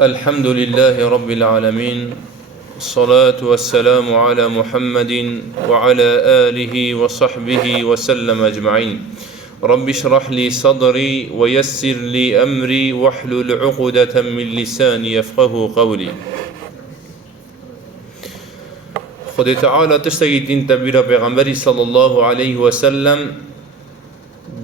الحمد لله رب العالمين، الصلاة والسلام على محمد وعلى آله وصحبه وسلم أجمعين. رب اشرح لي صدري ويسر لي أمري واحلل عقدة من لساني يفقه قولي. خد تعالى تشتغي تنتبه بغنبري صلى الله عليه وسلم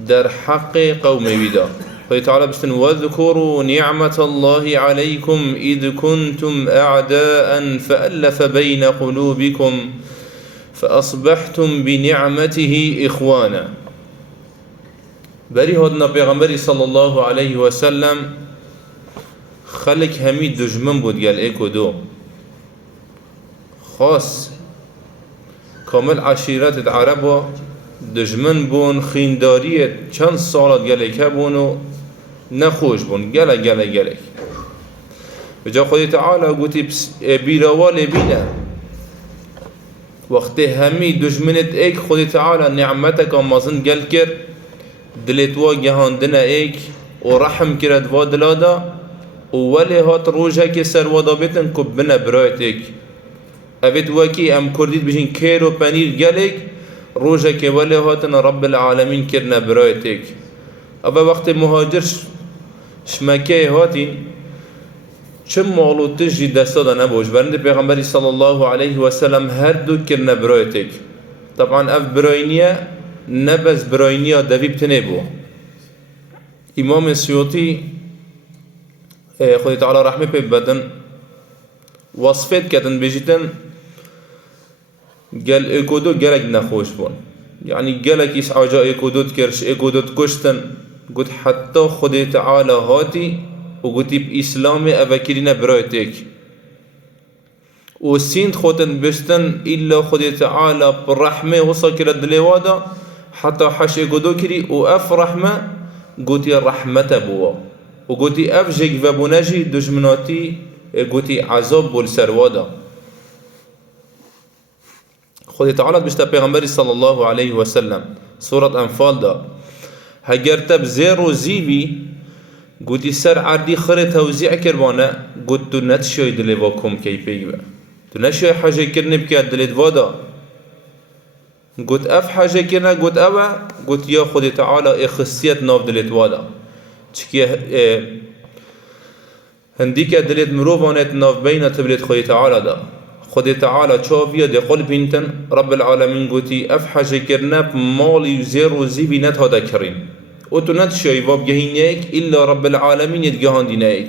در حق قوم بدا. خد تعالى بستن واذكروا نعمة الله عليكم إذ كنتم أعداء فألف بين قلوبكم فأصبحتم بنعمته إخوانا. بري هدنا بغنبري صلى الله عليه وسلم خلق همي دجمن بود قال ايكو دو خاص كامل عشيرات العرب دجمن بون خيندارية چند سالات قالك هبونو نخوش بون قالك بجا خود تعالى قلت بيروال بينا وقت همي دجمنت ايك خود تعالى نعمتك ومازن قال كر دلت وا جهاندنا ايك ورحم كرد وا دلادا وولي هات روجه كي سر ودا بيتن كبنا برايتك ابيت وكي ام كرديت بجين كيرو بانير قالك روجه كي ولي هاتنا رب العالمين كرنا برايتك ابا وقت مهاجر شمكي هاتين چم مالو تجي دستا نبوش برند پیغمبری صلى الله عليه وسلم هر دو كرنا برايتك. طبعا اف براينية نبز براينية دبيب تنبو. امام السيوطي خدي تعالى رحمه بدن وصفت كتن بيجتن قال ايكودو قالك نخوش بون يعني قالك يس عجا ايكودو تكرش ايكودو تكشتن قلت حتى خدي تعالى هاتي وقلت بإسلامي أفكرين برايتك وسين خوتن بستن إلا خدي تعالى بالرحمة وصل كرا دليوادا حتى حش ايكودو كري وأف رحمة قلت رحمة بوا وقلت أفجك فبنجي دجمناتي قلت عذاب بالسروادا. خدي تعالى بشتا پیغمبری صلى الله عليه وسلم سورة أنفال دا هجرت بزيرو زيبي قلت سر عردي خري توزيع كربانا قلت تو نتشوي دلواكم كي بيبا تو نشوي حاجة كرني بكي دلت وادا قلت أف حاجة كرنا قلت أبا قلت يا خدي تعالى إخصيت ناف دلت وادا چكي هنديك دلت مروفانت ناف بين تبلت خدي تعالى دا خدي تعالى شافيا دي قلب انتن رب العالمين قلتي أف حاجة كرنا بمالي وزير وزيبي نت هذا كريم وتو نتشوي واب جهينيك إلا رب العالمين يتجهان دينيك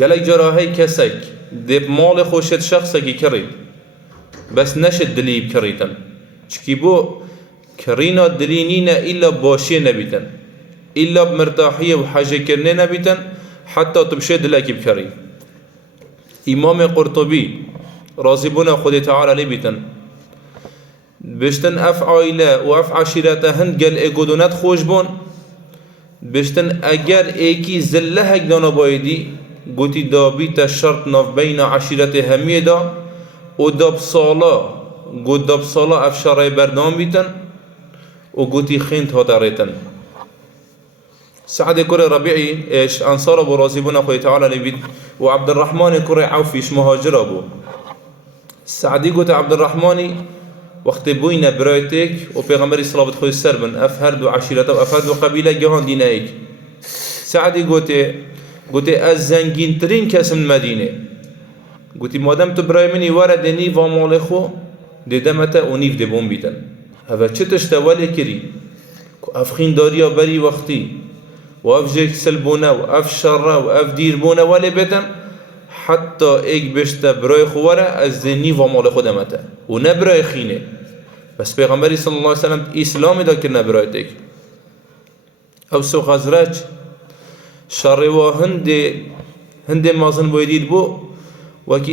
قالك جراهي كسك دي بمال خوشت شخصك كريم بس نشد دليب كريتن چكي بو كرينا دلينينا إلا باشي نبيتن إلا بمرتاحية وحاجة كرنا نبيتن حتى تبشد لك بكريم. امام قرطبي رازبنا خدي تعالى لبيتن بشتن اف عائلة و اف عشيرته هند قال ايقودونات خوش بون بشتن اگر ايكي زلهك دانا بايدي قوتي دابيت الشرط ناف بين عشيرته هميه دا و داب صالا اف شرعي بردان بيتن و قوتي خينت هاتا ريتن. سعد كري ربيعي ايش انصار ابو رازبنا خدي تعالى لبيت وعبد الرحمن كري عوفيش مهاجر ابو سعدي قلت عبد الرحمن وقت بوينا برايتك وبيغمبري صلاة بتخوي السربن أفهرد وعشيرته وأفهرد وقبيلة جهان دينايك. سعدي قلت الزنجين ترين كاس من المدينة قلت مادام تبراي مني ورد نيف ومالخو دي دمتا ونيف دي بوم بيتن هذا چتش تولي كري أفخين داريا بري وقتي وأفجيك سلبونا وأف شرا وأف ديربونا ولي بيتن حتى ايك بشتا براي خوارا از نيف ومالخو دمتا ونبراي خينه بس پیغمبری صلی الله علیه وسلم اسلام دا کرنا برایتک اوس و خزرج شر و هند مازن بویدید بو وکی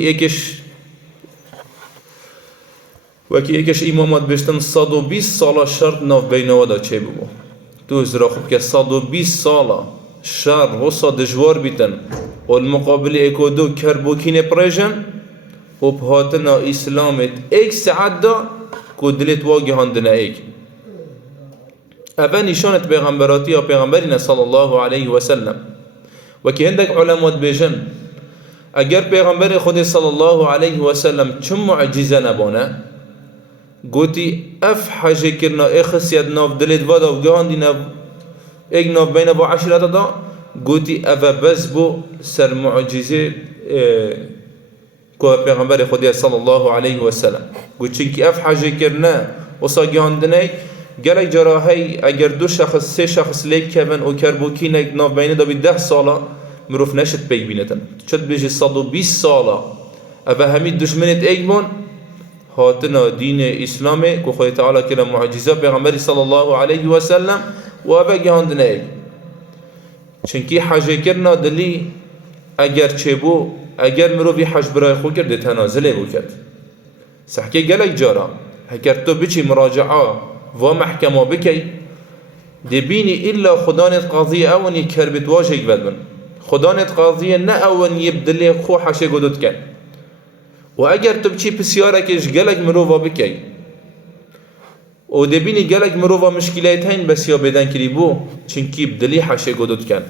ایکش امامات بشتن 120 ساله شرط ناف بینوا دا چه بو تو زرا خوب که 120 ساله شر وصا دجوار بیتن و المقابل ایکو دو کربوکین پریجن و بهاتنا اسلامت ایک ساعت دا کو دلت واقع هندنا ایک اول نشانت پیغمبراتی یا پیغمبرین صلی الله علیه و سلم و که هندک علمات بیجن اگر پیغمبر خود صلی الله علیه و سلم چه معجزه نبانه گوتی اف حاجه کرنا اخسیت ناف دلید وادا و گهاندی ناف ایک ناف بین با عشرت دا گوتی اوه بس بو سر معجزه که پیغمبر خودی صلی الله علیه و سلم گوت چنکی اف حاجه کرنا و سا گهاندنه گلک جراحی اگر 2 شخص 3 شخص لیک کبن و کربوکی ناف بین دا بی 10 ساله مروف نشد پیک بینتن چد بیجی 120 ساله اوه همین دشمنت ایگمون هاتنا دین اسلامه که خود تعالی کرده معجزه پیغمبری صلی الله علیه و سلم و اوه گهاندنه ایگ چنکی حاجه کرنا دلی اگر چه بو اگر مروفی حج برای خود کرده تنازله بو کرد سحکه گلک جارا اگر تو بچی مراجعه و محکمه بکی دبینی الا خدانت قاضیه اونی کربت واجه بدن خدانت قاضیه نه اون یبدلی خو حشه گدود کن و اگر تو بچی پسیاره کش گلک مروفا بکی و دبینی گلک مروفا مشکلیت هین بس یا بدن کری بو چنکی بدلی حشه گدود کن